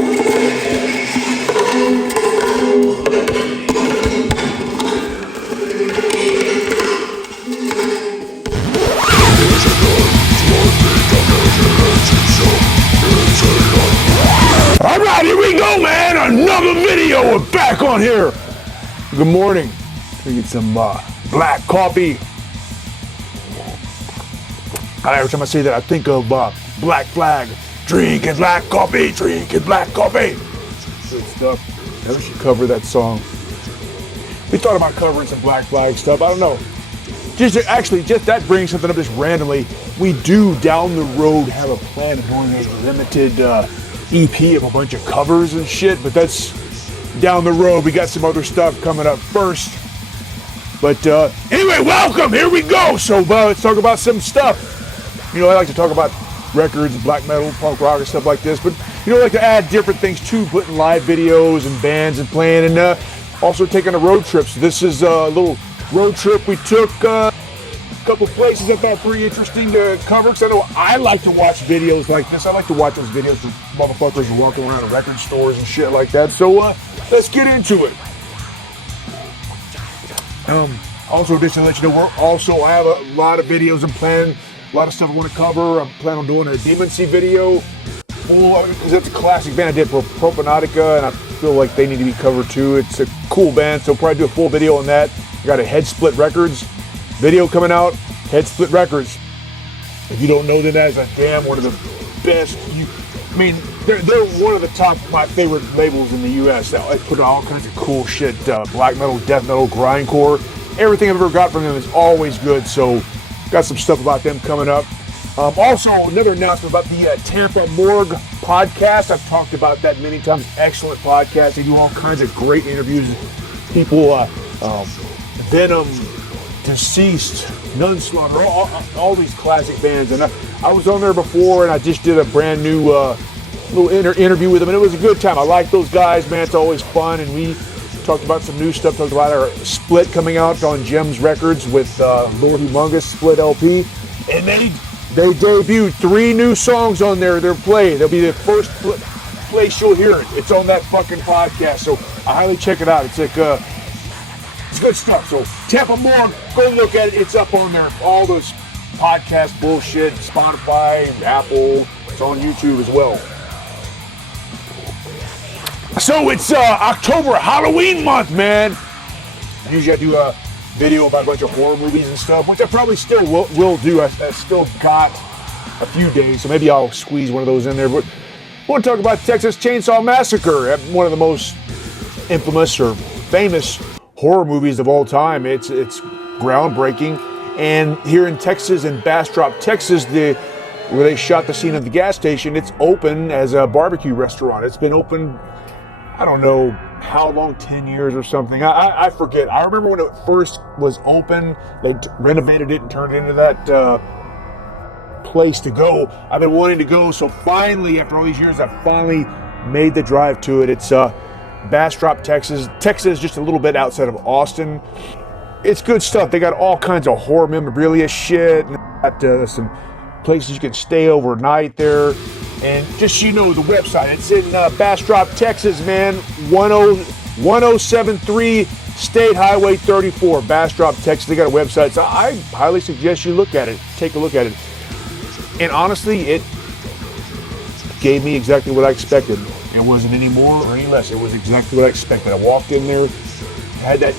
Alright, here we go, man! Another video! We're back on here! Good morning. We get some black coffee. Every time I say that, I think of Black Flag. Drinking black coffee, drinking black coffee. Good stuff. Never should cover that song. We thought about covering some Black Flag stuff. I don't know. Just that brings something up just randomly. We do down the road have a plan of doing a limited EP of a bunch of covers and shit, but that's down the road. We got some other stuff coming up first. But anyway, welcome. Here we go. So let's talk about some stuff. You know, I like to talk about records, black metal, punk rock, and stuff like this. But you know, I like to add different things too, putting live videos and bands and playing, and also taking a road trip. So this is a little road trip we took. A couple places I thought pretty interesting to cover. Because I know I like to watch videos like this. I like to watch those videos of motherfuckers who walk around at record stores and shit like that. So let's get into it. Also, just to let you know, I have a lot of videos I'm planning, a lot of stuff I want to cover. I'm planning on doing a Demoncy video. Because that's a classic band I did for Propanotica, and I feel like they need to be covered too. It's a cool band, so I'll probably do a full video on that. I got a Head Split Records video coming out. Head Split Records. If you don't know them, that is one of the best. They're one of the top, my favorite labels in the U.S. They put out all kinds of cool shit. Black metal, death metal, grindcore. Everything I've ever got from them is always good. So, got some stuff about them coming up. Also, another announcement about the Tampa Morgue podcast. I've talked about that many times. Excellent podcast. They do all kinds of great interviews. People, Venom, Deceased, Nunslaughter, all these classic bands. And I was on there before, and I just did a brand new little interview with them, and it was a good time. I like those guys, man. It's always fun, and we talked about some new stuff. Talked about our split coming out on Gems Records with Lord Humongous Split LP, and they debuted 3 new songs on their play. They'll be the first place you'll hear it. It's on that fucking podcast, so I highly check it out. It's like it's good stuff. So Tampa Morgue, go look at it. It's up on there. All those podcast bullshit, Spotify, Apple. It's on YouTube as well. So it's October, Halloween month, man. Usually I do a video about a bunch of horror movies and stuff, which I probably still will do. I still got a few days, so maybe I'll squeeze one of those in there. But I want to talk about Texas Chainsaw Massacre, one of the most infamous or famous horror movies of all time. It's groundbreaking. And here in Texas, in Bastrop, Texas, where they shot the scene of the gas station, it's open as a barbecue restaurant. It's been open, I don't know how long, 10 years or something. I forget. I remember when it first was open, they renovated it and turned it into that place to go. I've been wanting to go, so finally, after all these years, I finally made the drive to it. It's Bastrop, Texas. Texas, just a little bit outside of Austin. It's good stuff. They got all kinds of horror memorabilia shit. And got some places you can stay overnight there. And just so you know, the website, it's in Bastrop, Texas, man. 1073 State Highway 34, Bastrop, Texas. They got a website, so I highly suggest you look at it. Take a look at it. And honestly, it gave me exactly what I expected. It wasn't any more or any less. It was exactly what I expected. I walked in there, had that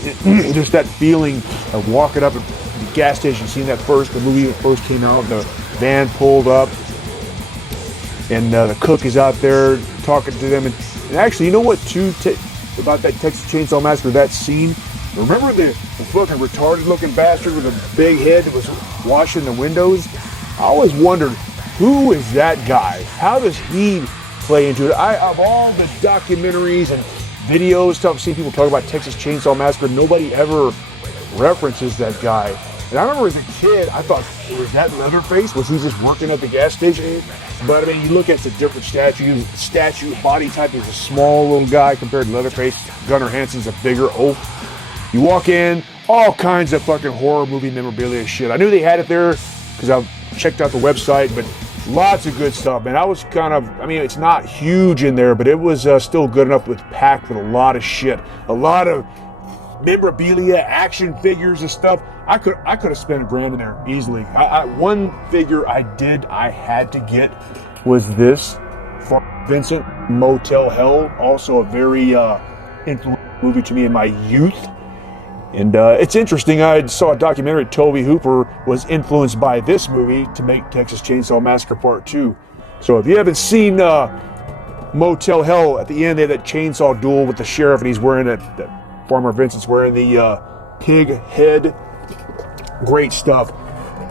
just that feeling of walking up at the gas station, seeing the movie that first came out, the van pulled up, and the cook is out there talking to them. And actually, you know what, too, about that Texas Chainsaw Massacre, that scene? Remember the fucking retarded-looking bastard with a big head that was washing the windows? I always wondered, who is that guy? How does he play into it? Of all the documentaries and videos, stuff, I've seen people talk about Texas Chainsaw Massacre, nobody ever references that guy. And I remember as a kid, I thought, was that Leatherface? Was he just working at the gas station? But I mean, you look at the different statue body type. He's a small little guy compared to Leatherface. Gunnar Hansen's a bigger oaf. You walk in, all kinds of fucking horror movie memorabilia shit. I knew they had it there because I checked out the website, but Lots of good stuff, man. I was kind of, I mean, it's not huge in there, but it was still good enough, with packed with a lot of shit. A lot of memorabilia, action figures and stuff. I could have spent $1,000 in there easily. One figure I had to get was this Vincent Motel Hell, also a very influential movie to me in my youth. And it's interesting, I saw a documentary, Tobe Hooper was influenced by this movie to make Texas Chainsaw Massacre Part 2. So if you haven't seen Motel Hell, at the end they had that chainsaw duel with the sheriff, and he's wearing that Farmer Vincent's wearing the pig head. Great stuff.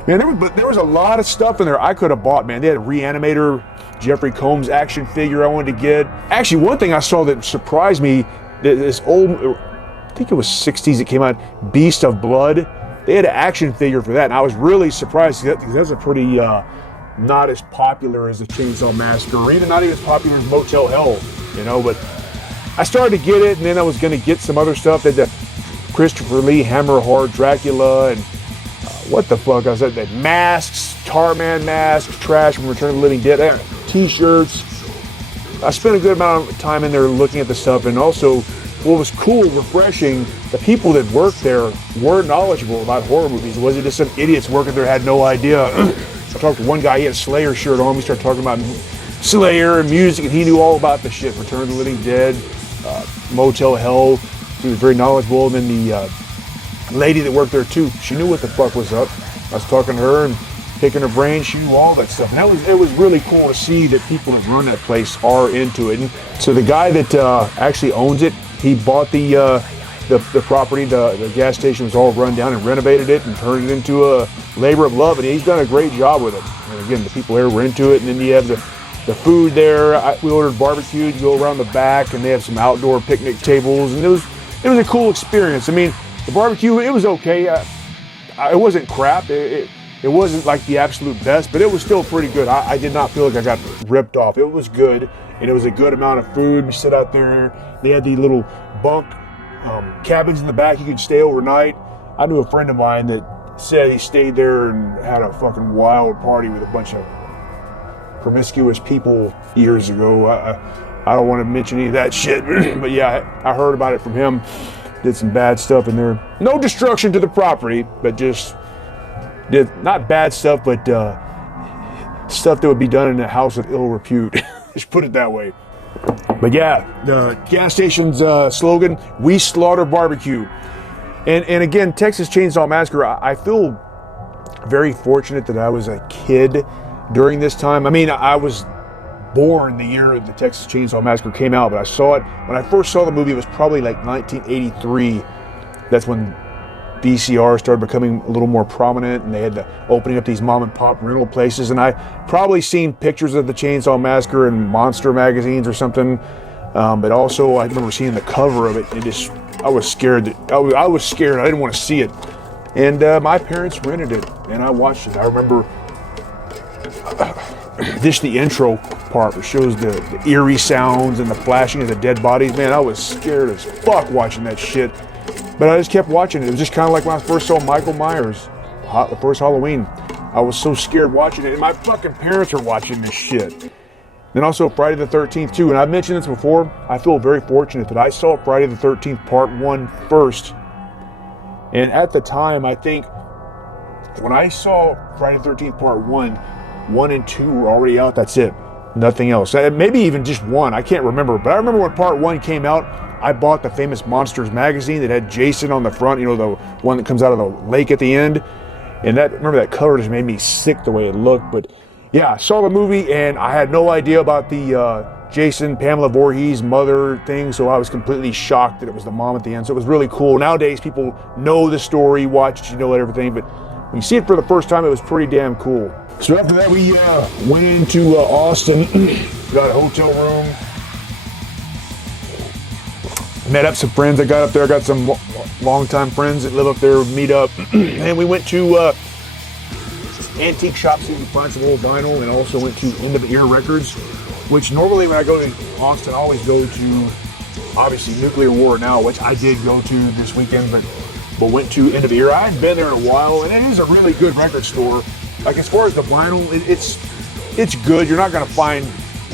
Man, there was a lot of stuff in there I could have bought, man. They had a Reanimator, Jeffrey Combs action figure I wanted to get. Actually, one thing I saw that surprised me, this old, I think it was 60s it came out, Beast of Blood. They had an action figure for that, and I was really surprised because that's a pretty not as popular as the Chainsaw Massacre, or even not even as popular as Motel Hell, you know. But I started to get it, and then I was going to get some other stuff. That Christopher Lee Hammerhard Dracula, and what the fuck I said, that masks, Tarman masks, trash from Return of the Living Dead, t-shirts. I spent a good amount of time in there looking at the stuff, and also what was cool, refreshing, the people that worked there were knowledgeable about horror movies. It wasn't just some idiots working there had no idea. I talked to one guy, he had a Slayer shirt on. We started talking about Slayer and music, and he knew all about the shit. Return of the Living Dead, Motel Hell. He was very knowledgeable. And then the lady that worked there too, she knew what the fuck was up. I was talking to her and picking her brain. She knew all that stuff. And it was really cool to see that people that run that place are into it. And so the guy that actually owns it, he bought the property. The gas station was all run down and renovated it and turned it into a labor of love. And he's done a great job with it. And again, the people there were into it. And then you have the food there. We ordered barbecue. You go around the back, and they have some outdoor picnic tables. And it was a cool experience. I mean, the barbecue, it was okay. It wasn't crap. It wasn't like the absolute best, but it was still pretty good. I did not feel like I got ripped off. It was good, and it was a good amount of food. We sit out there. They had these little bunk cabins in the back. You could stay overnight. I knew a friend of mine that said he stayed there and had a fucking wild party with a bunch of promiscuous people years ago. I don't want to mention any of that shit, but yeah, I heard about it from him. Did some bad stuff in there. No destruction to the property, but just did not bad stuff, but stuff that would be done in a house of ill repute. Just put it that way. But yeah, the gas station's slogan, "We slaughter barbecue." And again, Texas Chainsaw Massacre, I feel very fortunate that I was a kid during this time. I mean, I was born the year the Texas Chainsaw Massacre came out, but I saw it, when I first saw the movie, it was probably like 1983. That's when VCR started becoming a little more prominent, and they had opening up these mom and pop rental places, and I probably seen pictures of the Chainsaw Massacre in Monster magazines or something, but also I remember seeing the cover of it, and just, I was scared. I was scared. I didn't want to see it. And my parents rented it, and I watched it. I remember just the intro part, which shows the eerie sounds and the flashing of the dead bodies. Man, I was scared as fuck watching that shit. But I just kept watching it. It was just kind of like when I first saw Michael Myers, the first Halloween. I was so scared watching it, and my fucking parents are watching this shit. Then also Friday the 13th too, and I've mentioned this before, I feel very fortunate that I saw Friday the 13th Part 1 first. And at the time, I think, when I saw Friday the 13th Part 1, 1 and 2 were already out, that's it. Nothing else. Maybe even just 1, I can't remember. But I remember when Part 1 came out, I bought the famous Monsters magazine that had Jason on the front, you know, the one that comes out of the lake at the end. And remember that cover just made me sick the way it looked. But yeah, I saw the movie and I had no idea about the Jason, Pamela Voorhees mother thing, so I was completely shocked that it was the mom at the end. So it was really cool. Nowadays, people know the story, watch it, you know everything, but when you see it for the first time, it was pretty damn cool. So after that, we went into Austin, got a hotel room, met up some friends that got up there. I got some longtime friends that live up there, meet up, and we went to antique shops so we could find some old vinyl, and also went to End of Ear Records, which normally when I go to Austin, I always go to, obviously, Nuclear War Now, which I did go to this weekend, but went to End of Ear. I hadn't been there in a while, and it is a really good record store. Like, as far as the vinyl, it's it's good. You're not gonna find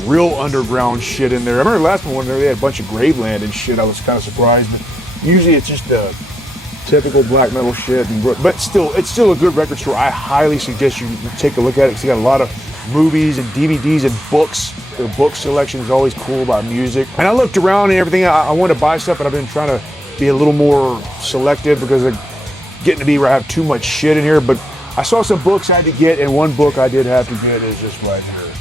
real underground shit in there. I remember the last one there, they had a bunch of Graveland and shit. I was kind of surprised, but usually it's just the typical black metal shit. But still, it's still a good record store. I highly suggest you take a look at it because they got a lot of movies and DVDs and books. Their book selection is always cool about music. And I looked around and everything. I wanted to buy stuff, but I've been trying to be a little more selective because I'm getting to be where I have too much shit in here. But I saw some books I had to get, and one book I did have to get is this right here.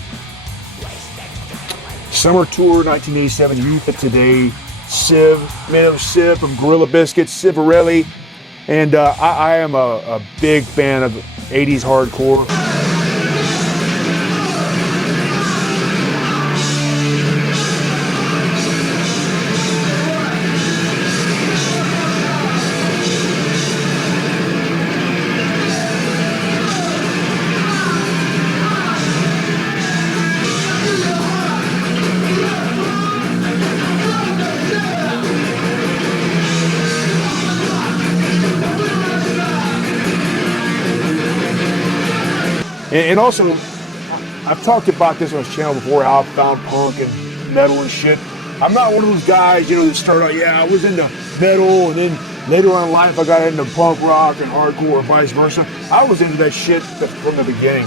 Summer Tour 1987, Youth of Today, Civ, Man of Civ from Gorilla Biscuit, Civarelli. And I am a big fan of 80s hardcore. And also, I've talked about this on this channel before, how I found punk and metal and shit. I'm not one of those guys, you know, that start out, yeah, I was into metal, and then later on in life I got into punk rock and hardcore, or vice versa. I was into that shit from the beginning.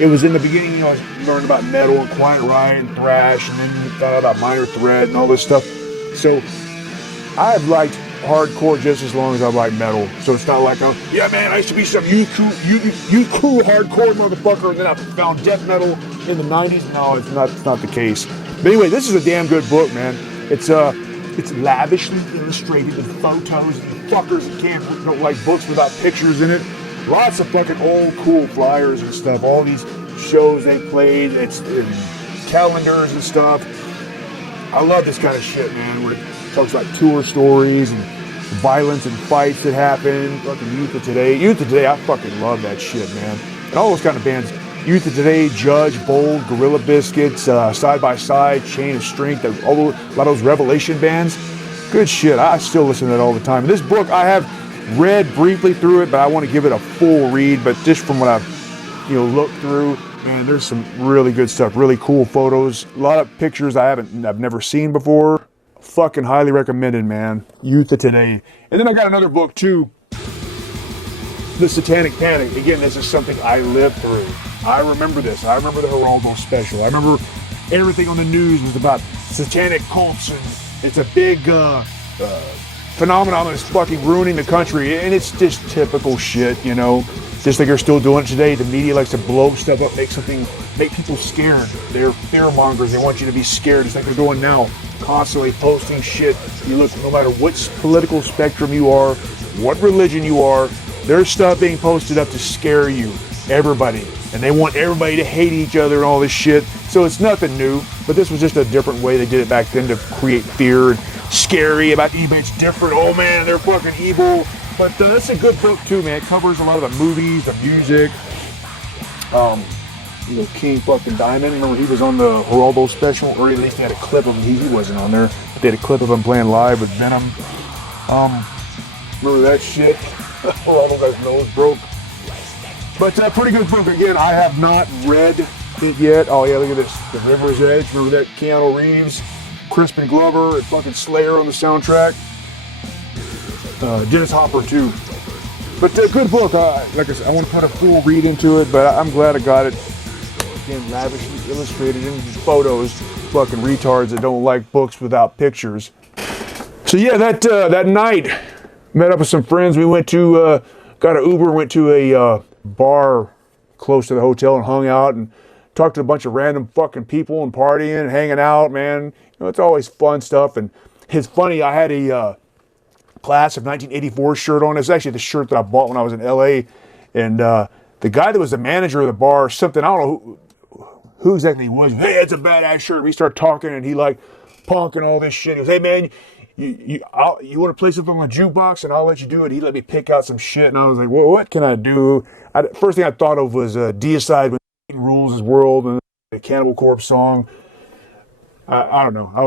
It was in the beginning, you know, I learned about metal and Quiet Riot and thrash, and then you found out about Minor Threat and all this stuff. So I've liked hardcore just as long as I like metal. So it's not like, yeah man, I used to be some you cool hardcore motherfucker, and then I found death metal in the 90s. No, it's not the case. But anyway, this is a damn good book, man. It's lavishly illustrated with photos and fuckers that don't like books without pictures in it. Lots of fucking old cool flyers and stuff. All these shows they played, it's calendars and stuff. I love this kind of shit, man, where it talks about tour stories and violence and fights that happen. Fucking Youth of Today, I fucking love that shit, man. And all those kind of bands. Youth of Today, Judge, Bold, Gorilla Biscuits, Side by Side, Chain of Strength, a lot of those Revelation bands. Good shit. I still listen to that all the time. And this book, I have read briefly through it, but I want to give it a full read. But just from what I've looked through, man, there's some really good stuff, really cool photos, a lot of pictures I've never seen before. Fucking highly recommended, man. Youth of Today. And then I got another book too, The Satanic Panic. Again, this is something I lived through. I remember this. I remember the Geraldo special. I remember everything on the news was about satanic cults, and it's a big phenomenon that's fucking ruining the country, and it's just typical shit, you know. Just like they're still doing it today. The media likes to blow stuff up, make people scared. They're fear mongers. They want you to be scared, just like they're doing now. Constantly posting shit. You look, no matter which political spectrum you are, what religion you are, there's stuff being posted up to scare you, everybody. And they want everybody to hate each other and all this shit. So it's nothing new, but this was just a different way they did it back then to create fear and scary about evil. It's different. Oh man, they're fucking evil. But it's a good book too, man. It covers a lot of the movies, the music. King fucking Diamond. Remember he was on the Geraldo special, or at least they had a clip of him. He wasn't on there, but they had a clip of him playing live with Venom. Remember that shit? Geraldo guy's nose broke. But pretty good book. Again, I have not read it yet. Oh yeah, look at this. The River's Edge. Remember that? Keanu Reeves, Crispin Glover, and fucking Slayer on the soundtrack. Dennis Hopper too. But good book. Like I said, I want to put a full read into it, but I'm glad I got it. Again, lavishly illustrated in photos. Fucking retards that don't like books without pictures. So yeah, that night, met up with some friends. We went to, got an Uber, went to a bar close to the hotel and hung out and talked to a bunch of random fucking people and partying and hanging out, man. It's always fun stuff. And it's funny, I had a class of 1984 shirt on. It's actually the shirt that I bought when I was in LA. And the guy that was the manager of the bar, something, I don't know who exactly he was. Hey, that's a badass shirt. We start talking and he like punk and all this shit. He goes, hey man, you want to play something on the jukebox and I'll let you do it. He let me pick out some shit and I was like, well, what can I do? First thing I thought of was Deicide with Rules His World and the Cannibal Corpse song. I don't know. I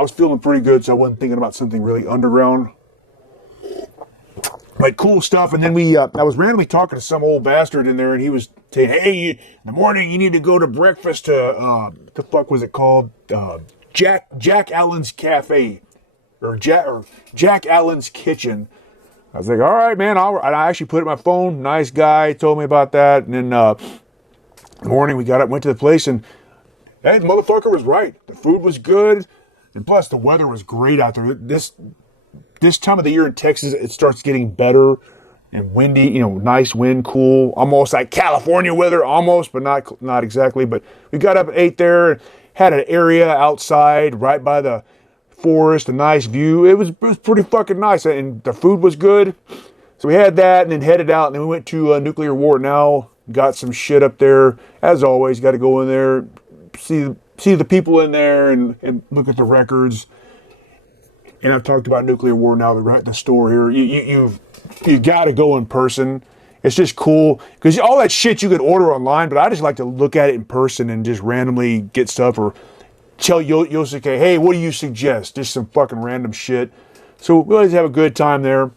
was feeling pretty good, so I wasn't thinking about something really underground. like cool stuff. And then I was randomly talking to some old bastard in there, and he was saying, "Hey, in the morning you need to go to breakfast to what the fuck was it called? Jack Allen's Cafe, or Jack Allen's Kitchen." I was like, "All right, man." I actually put it in my phone. Nice guy told me about that, and then in the morning we got up, went to the place, and hey, the motherfucker was right. The food was good, and plus the weather was great out there. This time of the year in Texas, it starts getting better and windy, nice wind, cool, almost like California weather, almost, but not exactly. But we got up at 8 there, had an area outside right by the forest, a nice view. It was pretty fucking nice, and the food was good. So we had that, and then headed out, and then we went to Nuclear War Now, got some shit up there. As always, got to go in there, see the people in there, and look at the records. And I've talked about Nuclear War Now, the store here. You got to go in person. It's just cool because all that shit you could order online, but I just like to look at it in person and just randomly get stuff or tell Yosuke, "Hey, what do you suggest?" Just some fucking random shit. So we always have a good time there.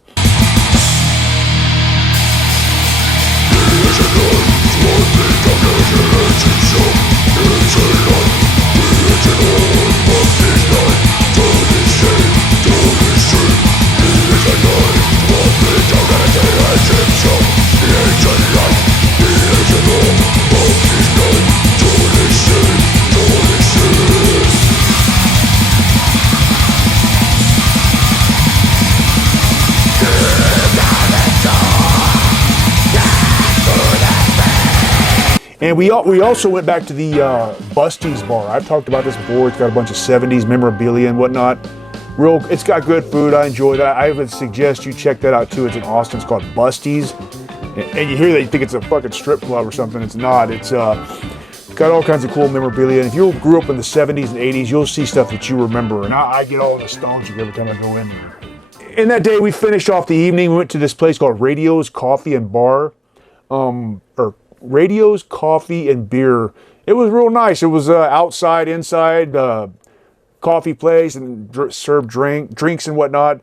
And we also went back to the Busty's bar. I've talked about this before. It's got a bunch of 70s memorabilia and whatnot. It's got good food. I enjoy that. I would suggest you check that out too. It's in Austin. It's called Busty's. And you hear that, you think it's a fucking strip club or something. It's not. It's got all kinds of cool memorabilia. And if you grew up in the 70s and 80s, you'll see stuff that you remember. And I get all nostalgic every time I go in there. And that day we finished off the evening. We went to this place called Radio's Coffee and Bar. Or Radio's Coffee and Beer. It was real nice. It was outside, inside, coffee place, and served drinks and whatnot.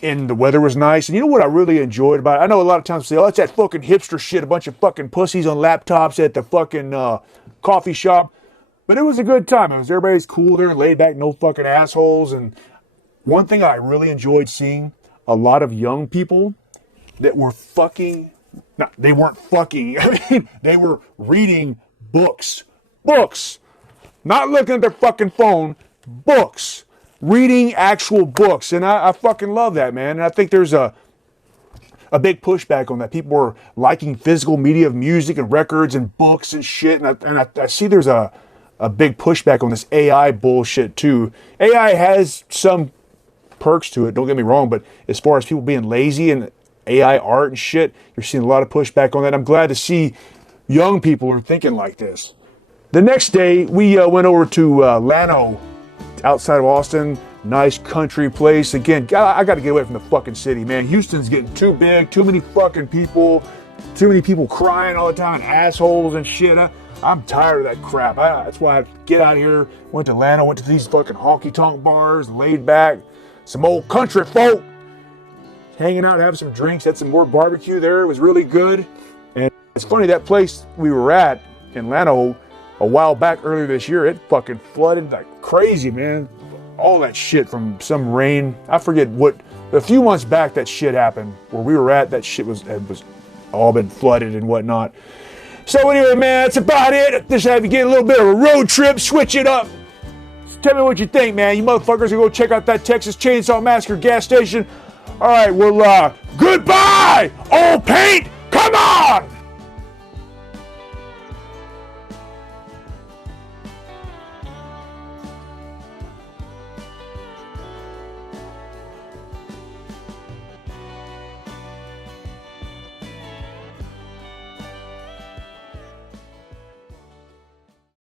And the weather was nice. And you know what I really enjoyed about it? I know a lot of times they say, "Oh, it's that fucking hipster shit, a bunch of fucking pussies on laptops at the fucking coffee shop." But it was a good time. Everybody's cool there, laid back, no fucking assholes. And one thing I really enjoyed seeing, a lot of young people that were fucking... No, they weren't fucking. I mean, they were reading books. Books. Not looking at their fucking phone. Books. Reading actual books. And I fucking love that, man. And I think there's a big pushback on that. People are liking physical media of music and records and books and shit. And I see there's a big pushback on this AI bullshit too. AI has some perks to it, don't get me wrong. But as far as people being lazy and AI art and shit, you're seeing a lot of pushback on that. I'm glad to see young people are thinking like this. The next day, we went over to Llano, outside of Austin. Nice country place. Again, I got to get away from the fucking city, man. Houston's getting too big, too many fucking people, too many people crying all the time, assholes and shit. I'm tired of that crap. That's why I get out of here. Went to Llano, went to these fucking honky-tonk bars, laid back. Some old country folk. Hanging out, having some drinks, had some more barbecue there. It was really good. And it's funny, that place we were at in Llano a while back earlier this year, it fucking flooded like crazy, man. All that shit from some rain. I forget what, a few months back that shit happened. Where we were at, that shit was all been flooded and whatnot. So anyway, man, that's about it. Just have you get a little bit of a road trip, switch it up. Tell me what you think, man. You motherfuckers are go check out that Texas Chainsaw Massacre gas station. All right, well, goodbye, old paint!